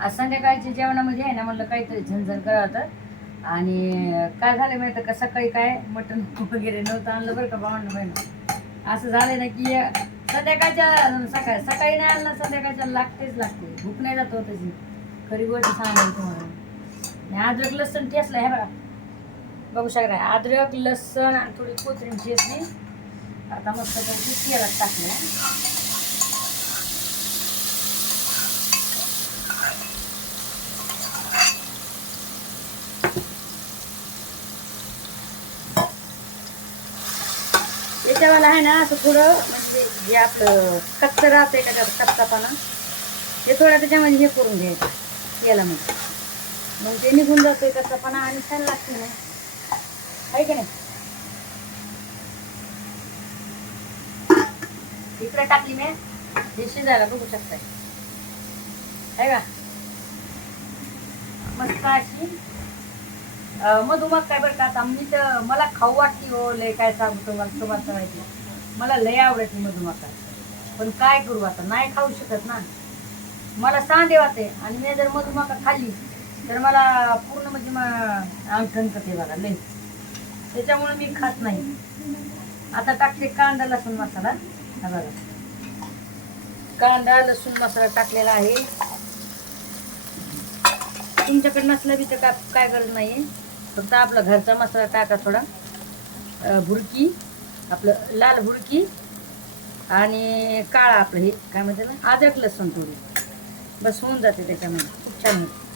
आज संध्याकाळच्या जेवणामध्ये आहे ना म्हणलं काहीतरी झणझण करा होतं. आणि काय झालं माहिती का? सकाळी काय मटण वगैरे नव्हतं आणलं बरं का बावन्न बहिण? असं झालं ना की संध्याकाळच्या सकाळी सकाळी नाही आणलं संध्याकाळच्या लागतेच लागते. भूक नाही जात होत खरी गोष्ट सांगायची तुम्हाला. आणि अद्रक लसण ठेसलं हे बघा. बघू शकता अद्रक लसण आणि थोडी कोथिंबीर ठेसली आता मस्त पैकी तेलात टाकले त्याच्यावाला आहे ना असं थोडं म्हणजे जे आपलं कच्चं राहतंय का कच्चापणा. ते थोडं त्याच्यामध्ये हे करून घ्यायचं याला मग. ते निघून जातोय कच्चापणा आणि छान लागते ना. आहे का नाही? इकडे टाकली मी. हे शिजायला बघू शकताय. आहे का? मस्त अशी मधुमग काय बरं का आता मी तर मला खाऊ वाटते हो लय काय सांगू तुम्हाला तुम्हाला माहिती मला लय आवडत मधुमका पण काय करू आता नाही खाऊ शकत ना. मला सां देवा ते आणि मी जर मधुमका खाल्ली तर मला पूर्ण म्हणजे मग अंगठण करते बघा लय. त्याच्यामुळे मी खात नाही. आता टाकले कांदा लसूण मसाला. हा बघा. कांदा लसूण मसाला टाकलेला आहे. तुमच्याकडे नसला बी तर काय काय गरज नाही आहे फक्त आपला घरचा मसाला टाका थोडा. भुरकी आपलं लाल भुरकी आणि काळा आपलं हे काय म्हणते ना अद्रक लसूण थोडी. बस होऊन जाते त्याच्यामध्ये. खूप छान होते.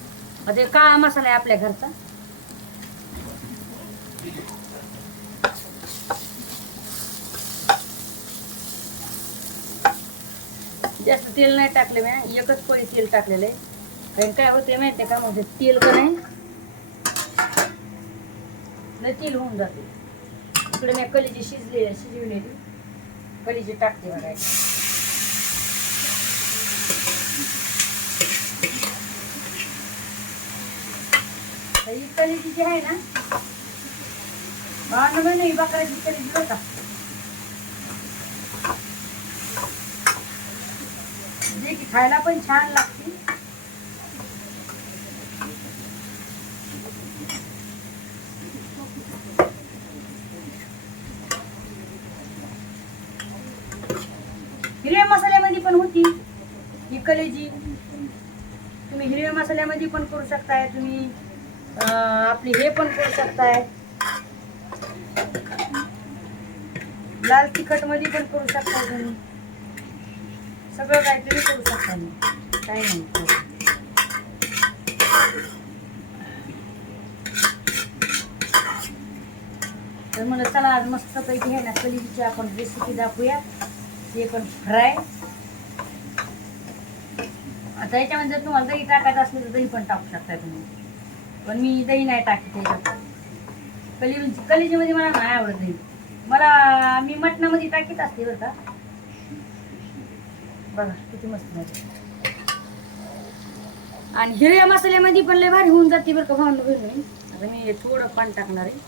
आता हे काळा मसाला आहे आपल्या घरचा. जास्त तेल नाही टाकले मी एकच पोळी तेल टाकलेलं आहे. कारण काय होते माहिती आहे का म्हणजे तेल का नाही आपलं तेल होऊन जाते. इकडे मी कलीची शिजले शिजवलेली कलीची टाकते बघायची ही कलीची जी आहे ना भावना नाही बकराची कलीची होता का. जे की खायला पण छान लागते हिरव्या मसाल्यामध्ये पण होती ही कलेजी. तुम्ही हिरव्या मसाल्यामध्ये पण करू शकताय तुम्ही आपली हे पण करू शकताय. लाल तिखटमध्ये पण करू शकताय तुम्ही. सगळं काहीतरी करू शकता मी काय नाही हो. तर म्हणलं चला आज मस्त पैकी आहे ना कलिजीची आपण रेसिपी दाखवूया. ते पण फ्राय आता याच्यामध्ये जर तुम्हाला दही टाकायचं असलं तर दही पण टाकू शकता तुम्ही. पण मी दही नाही टाकते त्याच्यात कलिजी कलिजीमध्ये मला नाही आवडत दही. मला मी मटणामध्ये टाकीत असते बरं का. बघा किती मस्त झाली आणि हिरव्या मसाल्यामध्ये पण लय भारी होऊन जाते बरं का भावंड नाही आता मी थोडं पाणी टाकणार आहे.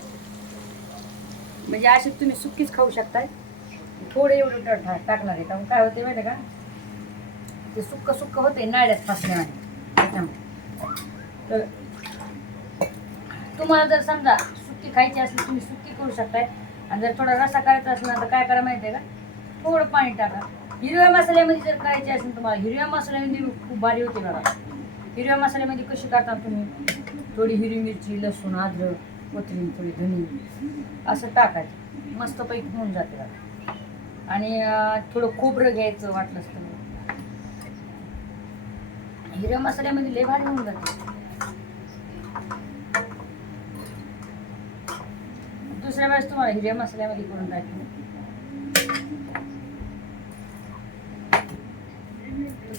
म्हणजे अशी तुम्ही सुकीच खाऊ शकताय. थोडं एवढं टाकणार आहे. त्यामुळे काय होते माहिती आहे का? ते सुक्क सुक्क होते नाड्यात फसल्याने त्याच्यामुळे. तर तुम्हाला जर समजा सुकी खायची असली तुम्ही सुकी करू शकताय. आणि जर थोडा रसा करायचा असेल तर काय करा माहिती आहे का? थोडं पाणी टाका. हिरव्या मसाल्यामध्ये जर करायची असेल तुम्हाला हिरव्या मसाल्यामध्ये खूप भारी होते बघा. हिरव्या मसाल्यामध्ये कशी करता तुम्ही? थोडी हिरवी मिरची लसूण अद्रक कोथिंबीर थोडी धनी असं टाकायचं. मस्तपैकी होऊन जाते बघा. आणि थोडं खोबरं घ्यायचं वाटलं तर हिरव्या मसाल्यामध्ये लय भारी होऊन जाते. दुसऱ्या वेळेस तुम्हाला हिरव्या मसाल्यामध्ये करून टाकते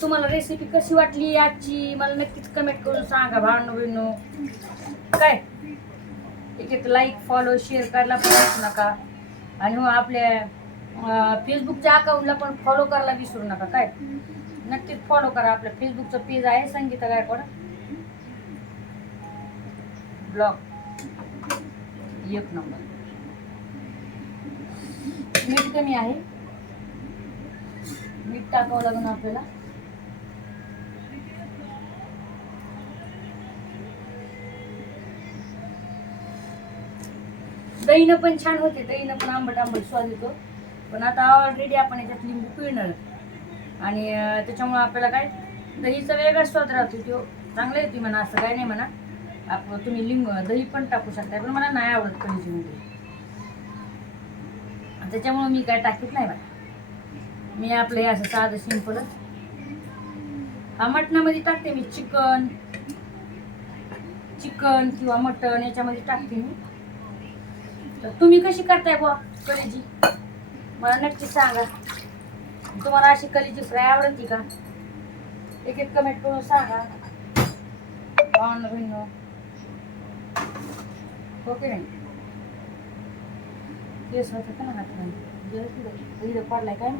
तुम्हाला रेसिपी कशी वाटली आजची? मला नक्कीच कमेंट करून सांगा भांडू बहिणो काय? एक एक लाईक फॉलो शेअर करायला पण विसरू नका. आणि हो, आपल्या फेसबुकच्या अकाउंटला पण फॉलो करायला विसरू नका. काय? नक्कीच फॉलो करा. आपलं फेसबुकचं पेज आहे संगीता गायकवाड. ब्लॉग एक नंबर. मीठ कमी आहे. मीठ टाकावं लागून आपल्याला. दहीनं पण छान होते. दहीनं पण आंबट आंबट स्वाद येतो. पण आता ऑलरेडी आपण याच्यात लिंबू पिळणार आणि त्याच्यामुळं आपल्याला काय दहीचा वेगळा स्वाद राहतो. तो चांगला येते म्हणा असं काय नाही म्हणा. आप तुम्ही लिंबू दही पण टाकू शकता पण मला नाही आवडत कढीची त्याच्यामुळं मी काय टाकीत नाही बघा मी आपलं हे असं साधं सिंपलच हा मटणामध्ये टाकते मी चिकन. चिकन किंवा मटण याच्यामध्ये टाकते मी. तर तुम्ही कशी करताय बुवा कलेजी मला नक्की सांगा. तुम्हाला अशी कलीची फ्राय आवडते का? एक एक कमेंट करून सांगा. भावना भिन्न ओके हो नाही? केस होतं का ना हात पडलाय काय?